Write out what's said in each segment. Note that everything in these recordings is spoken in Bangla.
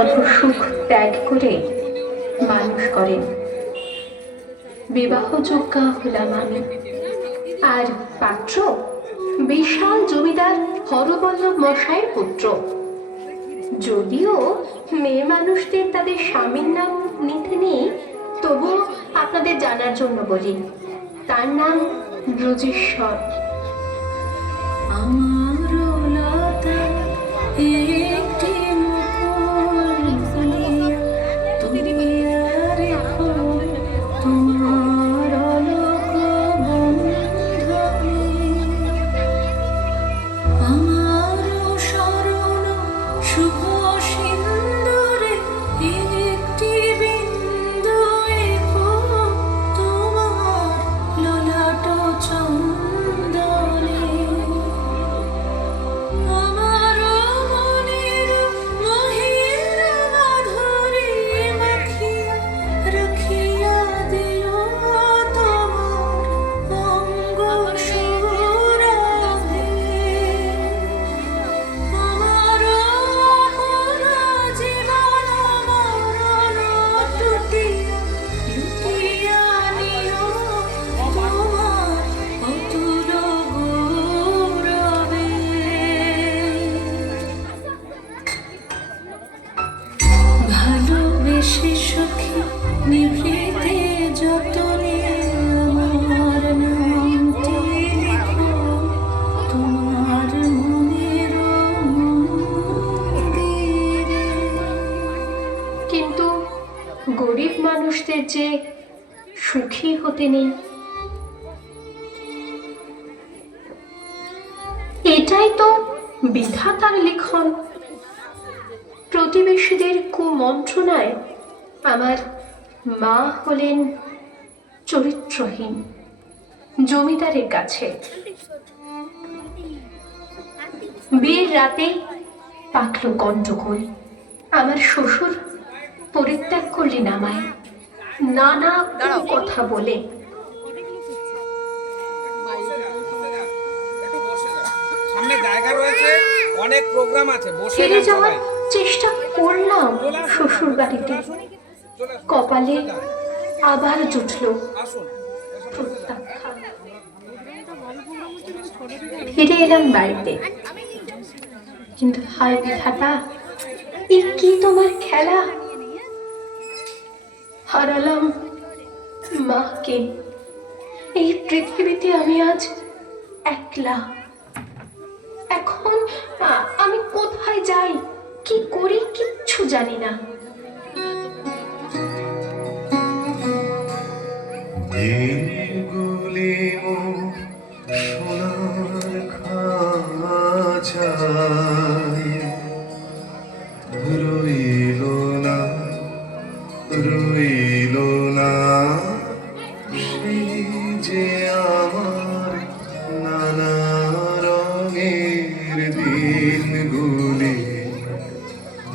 সর্বসুখ ত্যাগ করে মানুষ করেন। বিবাহযোগ্যা হলাম আমি, আর পাত্র বিশাল জমিদার হরবল্লভ মশাইয়ের পুত্র। যদিও মেয়ে মানুষদের তাদের স্বামীর নাম নিতে নেই, তবুও আপনাদের জানার জন্য বলি, তার নাম ব্রজেশ্বর। কিন্তু গরিব মানুষদের যে সুখী হতে নেই, এটাই তো বিধাতার লিখন। প্রতিবেশীদের কুমন্ত্রণায় আমার মা হলেন চরিত্রহীন জমিদারের কাছে। বিয়ের রাতে পাকল গন্ডগোল। আমার শ্বশুর পরিত্যাগ করলেন আমায় নানা কথা বলে। ফিরে যাওয়ার চেষ্টা করলাম শ্বশুর বাড়িতে, কপালে আবার জুটল প্রত্যাখ্যান। ফিরে এলাম বাড়িতে, কিন্তু হায় বিধাতা, এ কি তোমার খেলা! হারালাম মাকে। এই পৃথিবীতে আমি আজ একলা। এখন আমি কোথায় যাই, কি করি, কিচ্ছু জানি না। সোনার খাঁচায় রইল না, রইল না সেই যে আমার নানা রঙের দিনগুলি,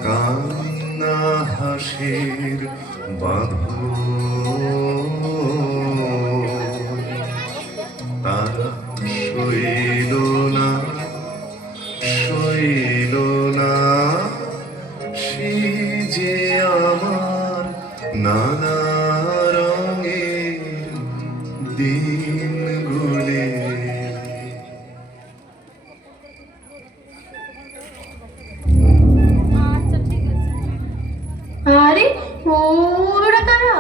কান্না হাসির বাঁধন। তারা সইল না, সইল না সেই যে আমার নানা রঙের দিনগুলি। আরে ওরা কারা?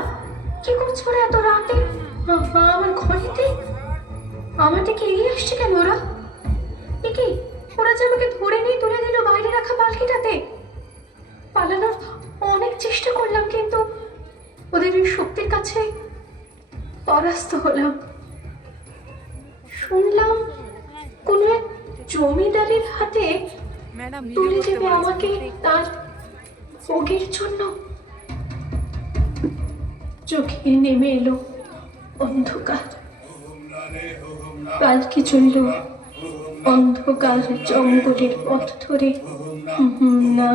কি করছো ওরা এত রাতে আমার ঘরেতে? আমার দিকে এগিয়ে আসছে কেন ওরা? কি ওরা যে আমাকে ধরে নিয়ে তুলে দিল বাইরে রাখা পালকিটাতে। পালানোর অনেক চেষ্টা করলাম, কিন্তু ওদের ওই শক্তির কাছে পরাস্ত হলাম। শুনলাম কোন এক জমিদারের হাতে তুলে দেবে আমাকে তার ভোগের জন্য। চোখে নেমে এলো অন্ধকার। পালকি চলল অন্ধকার জঙ্গলের পথ ধরে। না,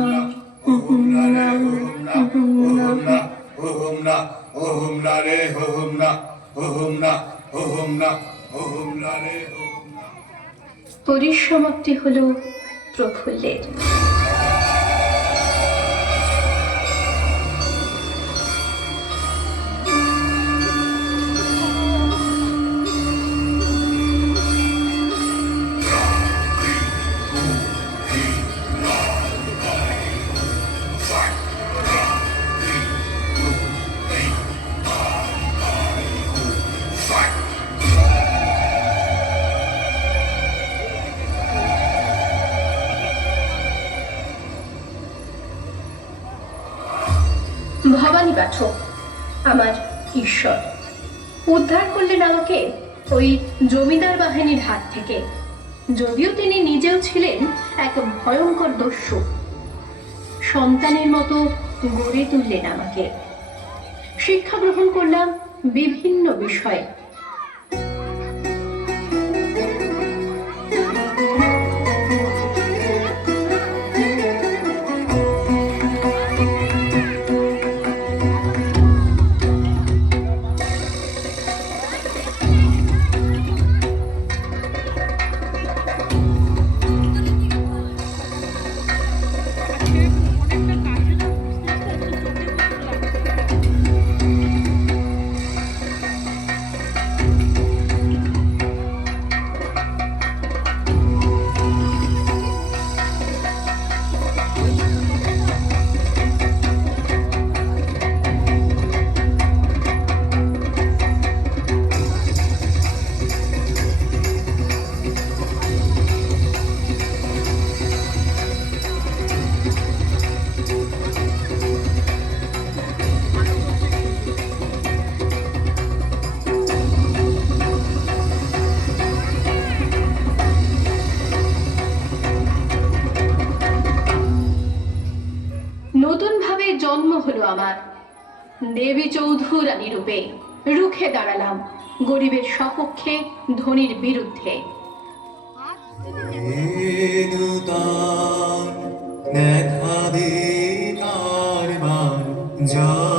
পরিসমাপ্তি হলো প্রফুল্লের। ভবানী পাঠক আমার ঈশ্বর উদ্ধার করলেন আমাকে ওই জমিদার বাহিনীর হাত থেকে। যদিও তিনি নিজেও ছিলেন এক ভয়ঙ্কর দস্যু, সন্তানের মতো গড়ে তুললেন আমাকে। শিক্ষা গ্রহণ করলাম বিভিন্ন বিষয়ে। নতুন ভাবে জন্ম হলো আমার। দেবী চৌধুরানী রূপে রুখে দাঁড়ালাম গরিবের সপক্ষে, ধনীর বিরুদ্ধে। দেখাবে কারবার যা